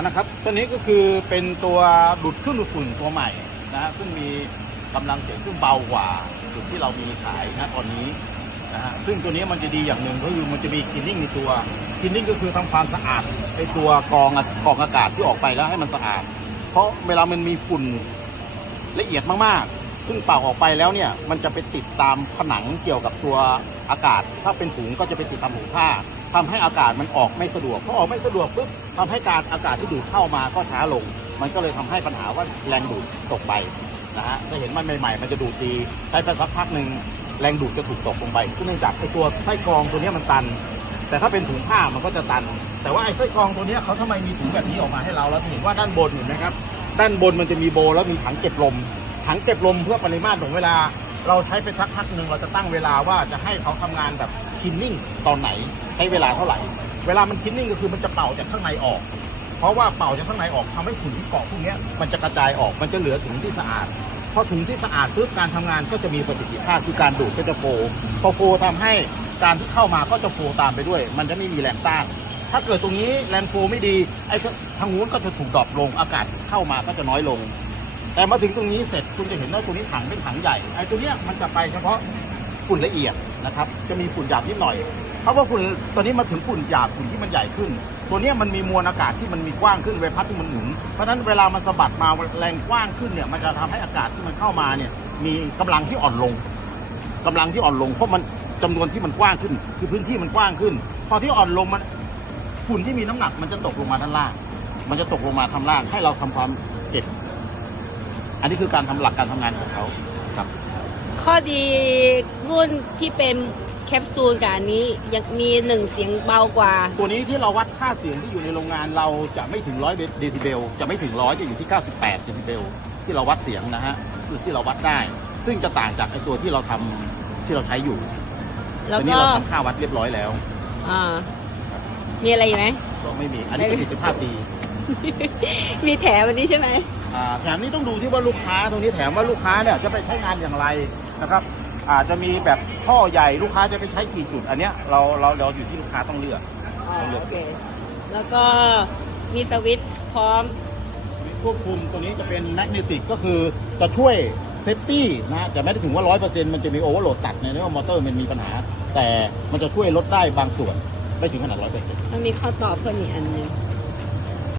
นนะครับตัวนี้ก็คือเป็นตัวดูดขึ้นดูดฝุ่นตัวใหม่นะฮะซึ่งมีกำลังเสียงซึ่งเบากว่าจุดที่เรามีขายนะตอนนี้นะฮะซึ่งตัวนี้มันจะดีอย่างหนึ่งก็คือมันจะมีคลีนนิ่งในตัวคลีนนิ่งก็คือทำความสะอาดไอตัวกรองกรองอากาศที่ออกไปแล้วให้มันสะอาด เพราะเวลามันมีฝุ่นละเอียดมากๆ ซึ่งเป่าออกไปแล้วเนี่ยมันจะไปติดตามผนังเกี่ยวกับตัวอากาศ ถ้าเป็นถุงก็จะไปติดตามถุงผ้า ทำให้อากาศมันออกไม่สะดวกพอออกไม่สะดวกปุ๊บทำให้การอากาศที่ดูดเข้ามาก็ช้าลง มันก็เลยทำให้ปัญหาว่าแรงดูดตกไปนะฮะจะเห็นมันใหม่ๆ มันจะดูดดีใช้ไปสักพักหนึ่งแรงดูดจะถูกตกลงไปเนื่องจากไอ้ตัวไส้กรองตัวเนี้ยมันตัน แต่ถ้าเป็นถุงผ้ามันก็จะตัน แต่ว่าไอ้ไส้กรองตัวเนี้ยเขาทำไมมีถุงแบบนี้ออกมาให้เราเราจะเห็นว่าด้านบนเห็นไหมครับ ด้านบนมันจะมีโบแล้วมีถังเก็บลม ถังเก็บลมเพื่อปริมาตรของเวลา เราใช้ไปสักพักหนึ่งเราจะตั้งเวลาว่าจะให้เขาทำงานแบบ คินนิ่งตอนไหนใช้เวลาเท่าไหร่ เวลามันคินนิ่งก็คือมันจะเป่าจากข้างในออก เพราะว่าเป่าจากข้างในออกทำให้ฝุ่นที่เกาะพวกนี้มันจะกระจายออกมันจะเหลือถุงที่สะอาดพอถุงที่สะอาดปุ๊บการทำงานก็จะมีประสิทธิภาพคือการดูดก็จะโฟล์พอโฟล์ทำให้การที่เข้ามาก็จะโฟล์ตามไปด้วย มันจะไม่มีแรงต้านถ้าเกิดตรงนี้แรงโฟล์ไม่ดีไอ้ทางนู้นก็จะถูกดรอปลงอากาศเข้ามาก็จะน้อยลง แต่มาถึงตรงนี้เสร็จคุณจะเห็นว่าตัวนี้ถังเป็นถังใหญ่ไอ้ตัวเนี้ยมันจะไปเฉพาะ ฝุ่นละเอียดนะครับ จะมีฝุ่นหยาบนิดหน่อยเพราะว่าฝุ่นตัวนี้มาถึงฝุ่นหยาบฝุ่นที่มันใหญ่ขึ้น ตัวนี้มันมีมวลอากาศที่มันมีกว้างขึ้นใบพัดที่มันหมุน เพราะฉะนั้นเวลามันสะบัดมาแรงกว้างขึ้นเนี่ยมันจะทำให้อากาศที่มันเข้ามาเนี่ยมีกำลังที่อ่อนลงกำลังที่อ่อนลงเพราะมันจำนวนที่มันกว้างขึ้น คือพื้นที่มันกว้างขึ้น พอที่อ่อนลงมันฝุ่นที่มีน้ำหนักมันจะตกลงมาด้านล่าง มันจะตกลงมาทำล่างให้เราทำความเจ็บ อันนี้คือการทำหลักการทำงานของเขาครับ ข้อดีรุ่นที่เป็นแคปซูลกับอันนี้ยังมีหนึ่งเสียงเบากว่า ตัวนี้ที่เราวัดค่าเสียงที่อยู่ในโรงงานเราจะไม่ถึงร้อยเดซิเบลจะไม่ถึงร้อยจะอยู่ที่ 98เดซิเบลที่เราวัดเสียงนะฮะคือที่เราวัดได้ ซึ่งจะต่างจากไอตัวที่เราทำที่เราใช้อยู่แล้วตัวนี้ก็เราทำค่าวัดเรียบร้อยแล้วอ่ามีอะไรอีกไหม ก็ไม่มีอันนี้ประสิทธิภาพดีมีแถมวันนี้ใช่ไหม อ่าแถมนี้ต้องดูที่ว่าลูกค้าตรงนี้แถมว่าลูกค้าเนี่ยจะไปใช้งานอย่างไร นะครับ อาจจะมีแบบท่อใหญ่ลูกค้าจะไปใช้กี่จุด อันเนี้ยเราเราเราอยู่ที่ลูกค้าต้องเลือกอ๋อโอเค แล้วก็มีสวิตช์พร้อม ควบคุมตัวนี้จะเป็นแมกเนติกก็คือจะช่วยเซฟตี้นะฮะแต่ไม่ได้ถึงว่า100%มันจะมีโอเวอร์โหลดตัดในเรื่องว่ามอเตอร์มันมีปัญหา แต่มันจะช่วยลดได้บางส่วน ไม่ถึงขนาด100%มันมีข้อต่อเพิ่มอีกอันหนึง